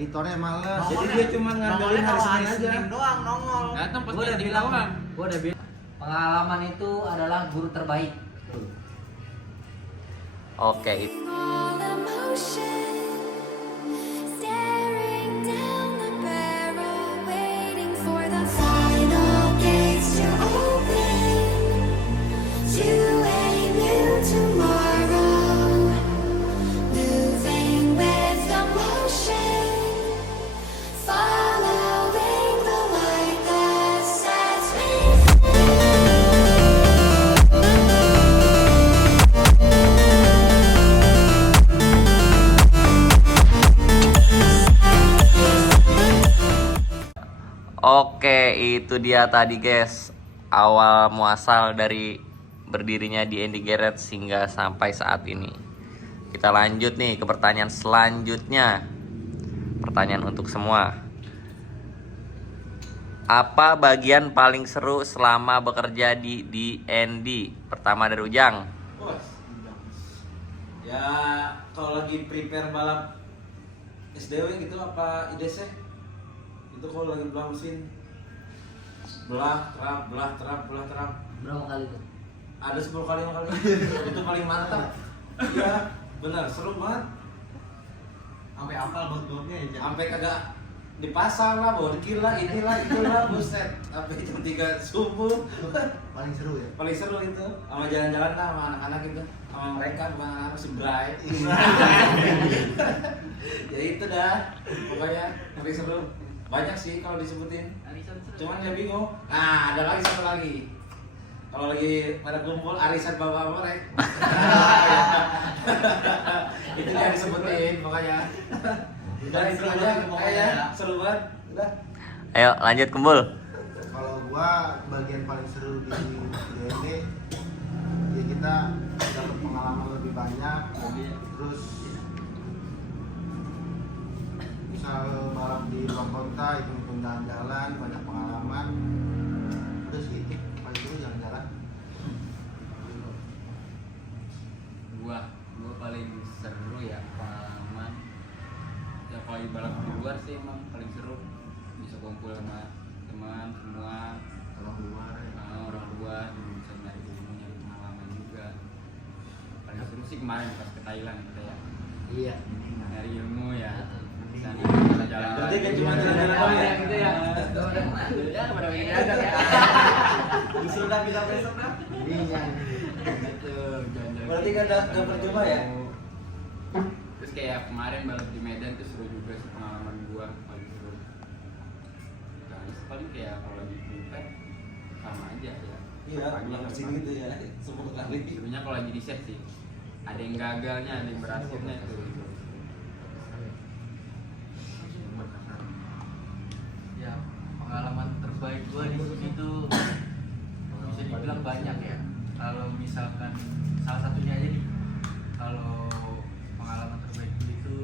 editornya males. Jadi dia cuma ngandelin hari Senin aja. Doang nongol. Datang pas Gua udah ending bilang, doang. gua udah bilang pengalaman itu adalah guru terbaik. Oke, All emotion, staring down the barrel, waiting for the final gates to open, to a new tomorrow, moving with the motion, following the light that sets me free. oke, itu dia tadi guys, awal muasal dari berdirinya D&D Garage hingga sampai saat ini. Kita lanjut nih ke pertanyaan selanjutnya. Pertanyaan untuk semua. Apa bagian paling seru selama bekerja di D&D? Pertama dari Ujang. Bos. Ya kalau lagi prepare balap SDW gitu apa IDC itu kalau lagi belah mesin belah terap Berapa kali tuh? ada 10 kali itu paling mantap. Iya benar seru banget Sampai apal baut-bautnya ya. sampai kagak dipasang lah bawa dikira inilah itulah buset sampai jam 3 subuh. Paling seru ya. Paling seru itu sama jalan-jalan lah sama anak-anak gitu sama mereka bukan anak-anak si Bray. Ya itu dah pokoknya paling seru banyak sih kalau disebutin cuman ya bingung. Nah ada lagi satu lagi kalau lagi pada kumpul arisan bapak-bapak rek. Itu yang disebutin pokoknya. Udah itu aja kayaknya seru banget udah. Ayo lanjut Kumpul. Kalau gua bagian paling seru di DND ya kita dapat pengalaman lebih banyak, terus misal balap di luar kota itu jalan-jalan banyak pengalaman, terus gitu paling seru jalan-jalan. Gua paling seru ya pengalaman ya kalau balap di luar sih emang paling seru, bisa kumpul sama teman semua Kalau luar orang luar bisa nyari ilmu nyari pengalaman juga. Paling seru sih kemarin pas ke Thailand kita ya Iya. nyari ilmu ya, bisa jalan-jalan. Berarti kan cuma jalan-jalan doang ya? Gitu ya. Udah kemana? Ya pada begini aja ya. Sudah kita besok dah. ininya Gitu, jalan-jalan. Berarti kan udah percuma ya? Terus kayak kemarin balap di Medan tuh seru juga sih, pengalaman gua paling seru. Guys, paling kayak kalau lagi prepare sama aja ya. Iya, pulang ke sini gitu ya, 10 kali. Sebenarnya kalau lagi di set sih ada yang gagalnya, ada yang berhasilnya itu. Ya, pengalaman terbaik gua di sini tuh bisa dibilang banyak ya. Kalau misalkan salah satunya aja nih, kalau pengalaman terbaik gua itu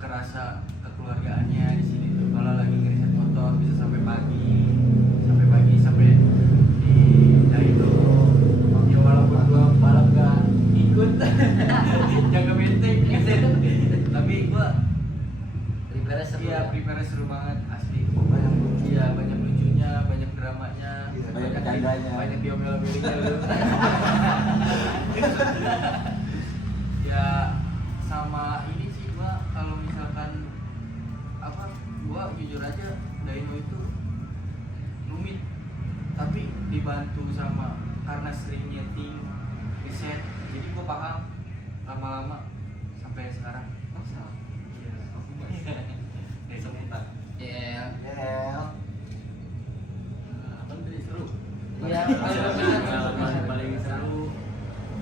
kerasa kekeluargaannya di sini tuh. Kalau lagi ngeriset motor bisa sampai pagi sampai di Daido. Ya walaupun gua balap gak ikut jaga benteng tapi gua Prepare seru. iya prepare seru banget asli. banyak lucu. Iya banyak lucunya, banyak dramanya, Iya, banyak bercandanya. banyak diomel-omelinnya lu. Ya sama ini sih gua kalau misalkan apa gua jujur aja Dino itu rumit tapi dibantu sama karena sering nyeting riset jadi gua paham lama-lama sampai sekarang. Iya. Sebentar. Ya, Apa tadi seru? Iya, pengalaman paling seru.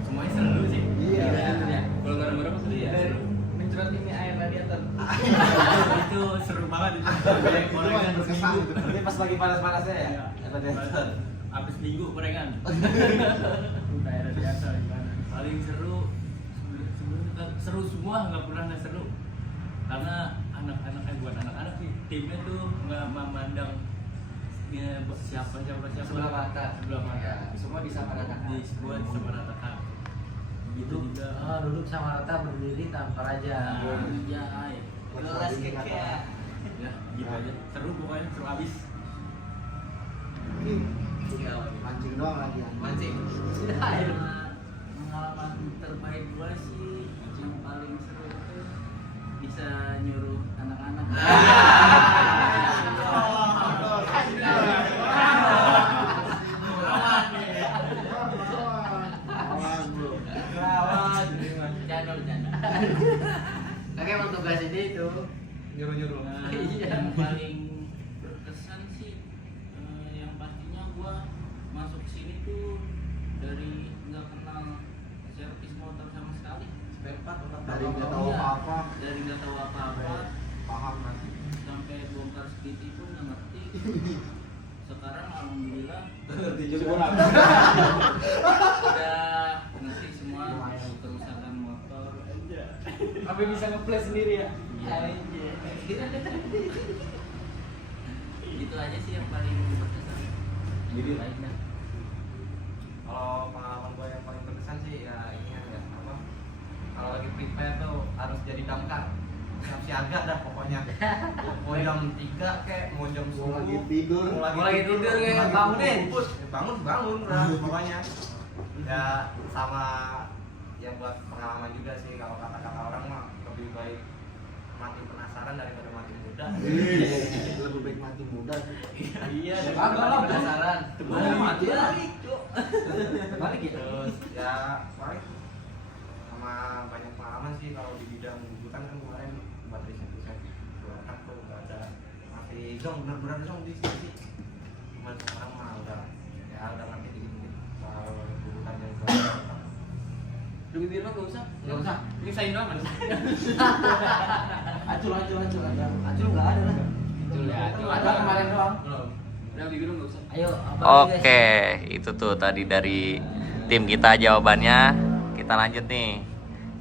Semuanya seru sih. Iya. Kalau bareng-bareng seru ya. Dari mencurhat ini air radiator. Itu seru banget itu. Itu yang berkesan itu. Berarti pas lagi panas-panasnya ya? Ada Iya. Habis minggu gorengan. Udah ada biasa gimana. Paling seru sebelum seru semua, nggak pernah nggak seru. Karena anak-anak buat anak-anak sih timnya tuh nggak memandang ya, siapa Sebelah mata. ya. Semua disamaratakan. Dibuat sama rata gitu juga. Oh, duduk sama rata berdiri tanpa raja. Nah, ya, katakan. Ya, gitu aja. Seru pokoknya, seru abis. Mancing doang lagi ya. Mancing. Pengalaman terbaik gua sih yang paling seru itu bisa nyuruh anak-anak. Bercanda. Kakek emang tugasnya dia itu. Nyuruh-nyuruh. Nah, Iya. yang paling berkesan sih yang pastinya gua masuk sini tuh dari nggak kenal servis motor sama sekali. Spare part tetap Dari nggak tahu Iya. apa-apa, Dari nggak tahu apa-apa paham nanti. sampai bongkar speedy pun nggak ngerti. Sekarang alhamdulillah Ngerti juga. udah ngerti semua kerusakan motor. Apa bisa nge-play sendiri ya? Iya. Gitu aja sih yang paling berkesan. Jadi Baiknya. Kalau pengalaman gue yang paling berkesan sih ya ini ya apa? Kalau lagi prepare tuh harus jadi damkar. Siap siaga dah pokoknya. Mau jam 3 kek, mau jam 10. Gua lagi tidur. mau Mau lagi tidur kayak bangunin. Bangun udah pokoknya. Ya sama ya buat pengalaman juga sih kalau kata-kata orang mah lebih baik mati penasaran daripada mati muda. Lebih baik mati muda sih. Iya, Kagak lah, penasaran. Boleh mati lagi. Balik gitu. Terus ya paling sama banyak pengalaman sih kalau di bidang hutan kan kemarin buat riset-riset buatan tuh nggak ada masih zong benar-benar zong di sini. Cuman sekarang mah udah ngerti dikit soal hutan dan segala. Lu bibir mah gak usah. Nggak usah. Nyusahin doang kan? Acul. Acul nggak ada lah. Itu ada kemarin doang. Belum. Udah bibir lu nggak usah. Ayo, apa Oke, itu tuh tadi dari tim kita jawabannya. Kita lanjut nih.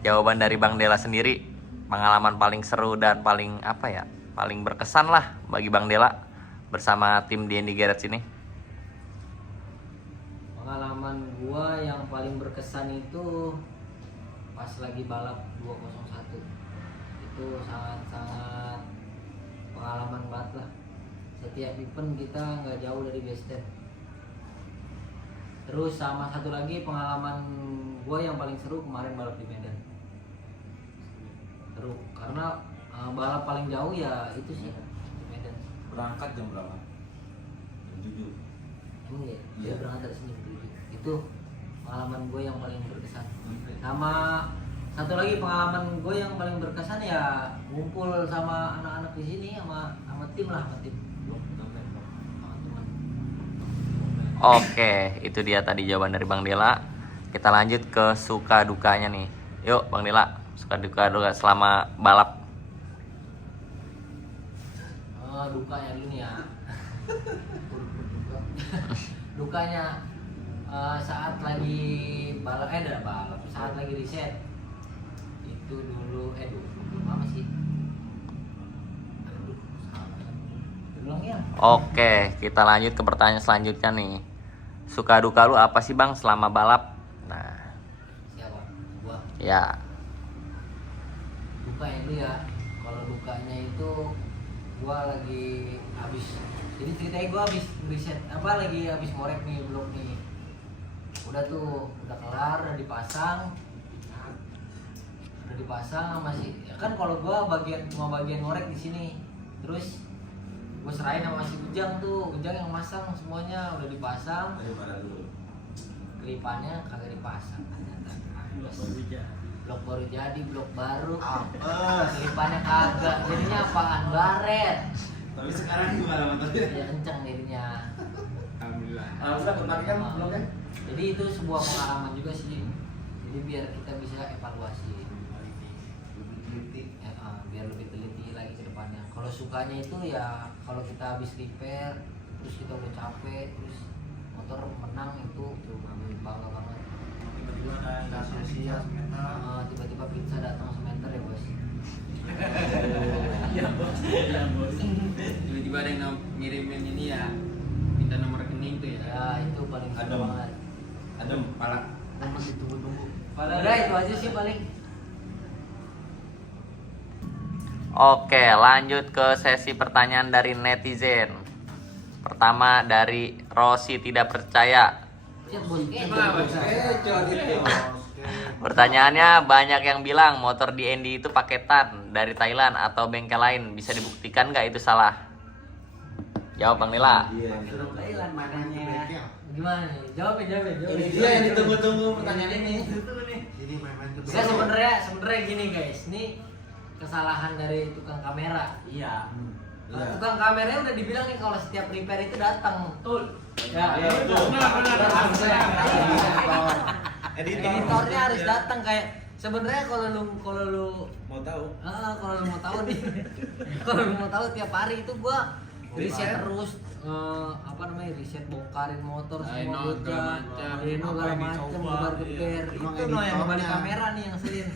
Jawaban dari Bang Dela sendiri, pengalaman paling seru dan paling apa ya? Paling berkesan lah bagi Bang Dela bersama tim D&D Garage ini. Pengalaman gua yang paling berkesan itu pas lagi balap 201. Itu sangat-sangat pengalaman banget lah. Setiap event kita nggak jauh dari base camp. Terus sama satu lagi pengalaman gua yang paling seru kemarin balap di Medan. Seru karena balap paling jauh ya itu sih di Medan. berangkat jam berapa? Jam 7. Emang ya? Iya. Dia berangkat dari sini jam 7. Itu pengalaman gue yang paling berkesan. Sama satu lagi pengalaman gue yang paling berkesan ya ngumpul sama anak-anak di sini sama tim lah, sama tim. Sama teman. Oke, itu dia tadi jawaban dari Bang Dela. Kita lanjut ke suka dukanya nih. Yuk Bang Dela, suka duka selama balap. Dukanya dulu nih ya. Dukanya saat lagi balap, saat lagi riset itu dulu lama sih. Aduh, salah. Ulang ya. Oke, kita lanjut ke pertanyaan selanjutnya nih. Suka duka lu apa sih Bang selama balap? Nah, Siapa? Gua. ya. Dukanya dulu ya. Kalau dukanya itu gua lagi habis. Jadi ceritanya gua habis riset lagi habis ngorek nih blok nih. Udah kelar, udah dipasang. Masih ya kan kalau gua cuma bagian ngorek di sini. Terus gua serahin sama si Ujang yang masang semuanya udah dipasang. Daripada dulu. Kelipannya kagak dipasang ternyata. Blok baru jadi, blok baru. Apes. Kelipannya kagak. Jadinya apaan? Baret. Tapi sekarang gimana motornya? Ya kenceng jadinya. Alhamdulillah. Alhamdulillah kemarin kan belum kan? Jadi itu sebuah pengalaman juga sih. Jadi biar kita bisa evaluasi. Biar lebih teliti lagi ke depannya. Kalau sukanya itu ya kalau kita habis repair, terus kita udah capek, terus motor menang itu bangga banget. Tiba-tiba ada sia-sia Tiba-tiba pizza datang sementer ya bos. Iya bos. Tiba-tiba ada yang ngirimin ini ya, minta nomor rekening tuh ya. Ya itu paling seru Adem. banget. Adem, pala. Momen ditunggu-tunggu. Udah itu aja sih paling. Oke, lanjut ke sesi pertanyaan dari netizen. Pertama dari Rosi tidak percaya. Siap bos. Pertanyaannya, banyak yang bilang motor di Andy itu paketan dari Thailand atau bengkel lain. Bisa dibuktikan nggak itu salah? Jawab Bang Nila. Iya. Suruh Thailand mananya. Bengkel. Gimana nih? Jawabin. Ini dia yang ditunggu-tunggu pertanyaan ini. Jadi main-main ke Saya sebenarnya gini guys, ini kesalahan dari tukang kamera. Iya. Iya. Tukang kameranya udah dibilang nih kalau setiap repair itu datang. Betul. Ya, Iya, betul. editornya harus datang kayak sebenarnya kalau lu Mau tahu? kalau lu mau tahu nih kalau lu mau tahu tiap hari itu gua riset terus riset bongkarin motor semua bocah segala macam bubar geber Emang itu yang editornya. balik kamera nih yang selin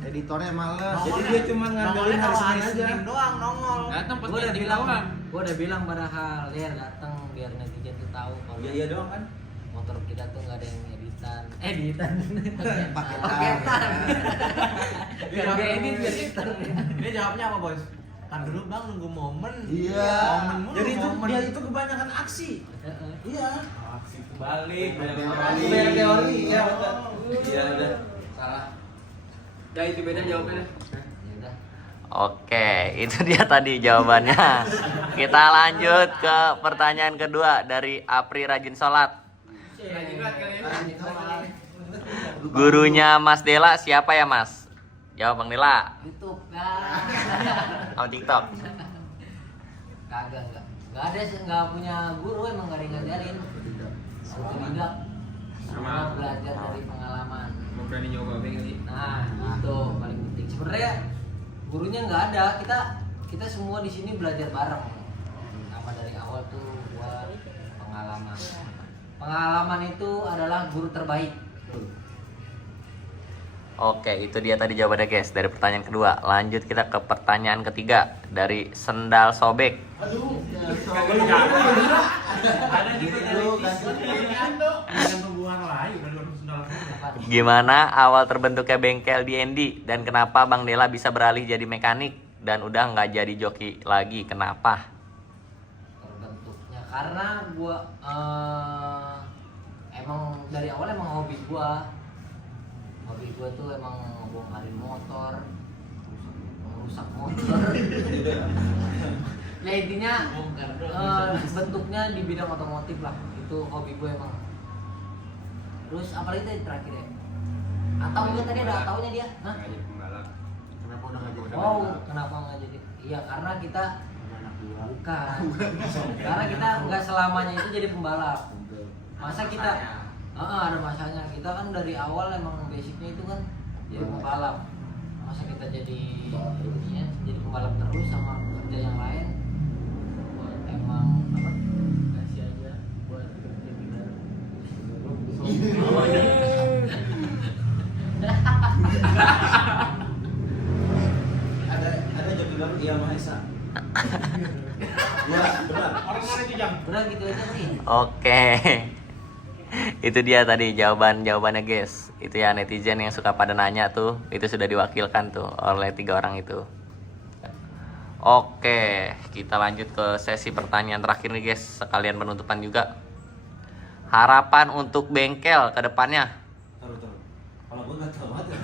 Editornya males. Jadi dia cuma ngandelin hari Senin aja. doang nongol. Datang pas gua udah di bilang kawan. padahal ya datang biar netizen tuh tahu kalau Iya doang kan? motor kita tuh nggak ada yang editan Paketan. biar gak edit biar editor. Ini jawabnya apa bos? Kan dulu bang nunggu momen. Iya. Momen mulu, Jadi itu momen. dia itu kebanyakan aksi. Iya. Aksi kebalik. Banyak teori. Iya betul. Iya udah. Salah. Ya itu beda jawabannya. Ya udah. Oke, itu dia tadi jawabannya. Kita lanjut ke pertanyaan kedua dari Apri Rajin Sholat. Rajin banget kalian. Gurunya Mas Dela siapa ya Mas? Jawab Bang Dela. YouTube Sama TikTok. kagak nggak ada sih, nggak punya guru, emang nggak ada yang ngajarin autodidak, semua belajar dari pengalaman. Mau berani nyoba bengkel sih. Nah itu paling penting sebenarnya, gurunya nggak ada, kita semua di sini belajar bareng sama dari awal tuh buat pengalaman itu adalah guru terbaik. Oke, itu dia tadi jawabannya guys dari pertanyaan kedua. Lanjut kita ke pertanyaan ketiga dari Sendal Sobek. Ada juga dari Bukan pembuahan lain, bukan sendal. Gimana awal terbentuknya bengkel di Andy dan kenapa Bang Dela bisa beralih jadi mekanik dan udah nggak jadi joki lagi? Kenapa? Terbentuknya karena gua emang dari awal emang hobi gua tuh emang bongkarin motor, merusak motor. Ya intinya bentuknya di bidang otomotif lah, itu hobi gue emang. Terus apalagi tadi terakhir ya, atau enggak tadi ada ataunya dia? Hah? Nggak jadi pembalap. Kenapa udah nggak jadi? Oh, kenapa nggak jadi? Iya karena kita bukan, karena kita nggak selamanya itu jadi pembalap. Masa kita ada masanya, kita kan dari awal emang basicnya itu kan jadi pembalap. Masa kita jadi pembalap terus sama kerja yang lain, buat emang apa? Kasih aja buat kerja kita. Ada joki baru Iya Mahesa. Iya benar. Orang mana itu jam? Udah gitu aja sih. Oke. Itu dia tadi jawabannya guys. Itu ya netizen yang suka pada nanya tuh, itu sudah diwakilkan tuh oleh 3 orang itu. Oke, kita lanjut ke sesi pertanyaan terakhir nih guys, sekalian penutupan juga. Harapan untuk bengkel ke depannya. Taruh. Kalau gua nggak tahu aja.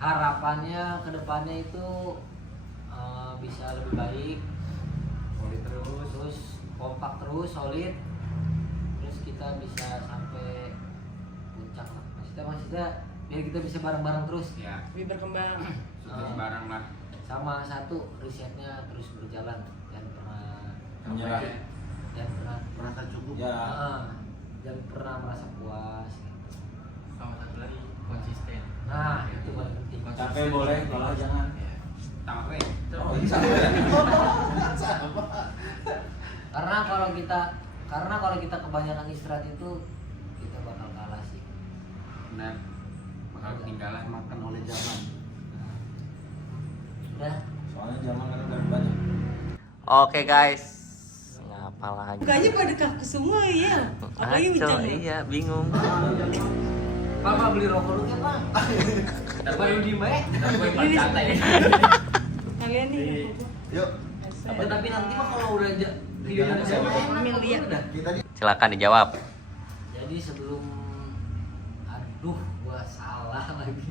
Harapannya ke depannya itu bisa lebih baik, solid terus kompak terus, solid, terus kita bisa sampai puncak lah. Maksudnya biar kita bisa bareng-bareng terus. Ya, Lebih berkembang. sukses barang lah. Sama satu, risetnya terus berjalan dan Menyerah. Merasa cukup. Ya. jangan pernah merasa puas gitu. Sama satu lagi konsisten. Nah itu paling penting. Capek boleh, kalau jangan. Tamak weh. Oh, ini sama ya? Karena kalau kita kebanyakan istirahat itu kita bakal kalah sih. Benar. Bakal ketinggalan. Makan oleh zaman. Udah. Soalnya zaman kan udah banyak. Oke guys. Apa lagi? Mukanya pada kaku semua ya. Apalagi Ngaco, hujan. iya bingung. Pak beli rokok lu ya Pak. Baru di Mbak. Kita gue santai. Kalian nih. Yuk, Tapi nanti mah kalau udah videonya udah Miliar. udah. kita Silakan dijawab. Jadi sebelum aduh gua salah lagi.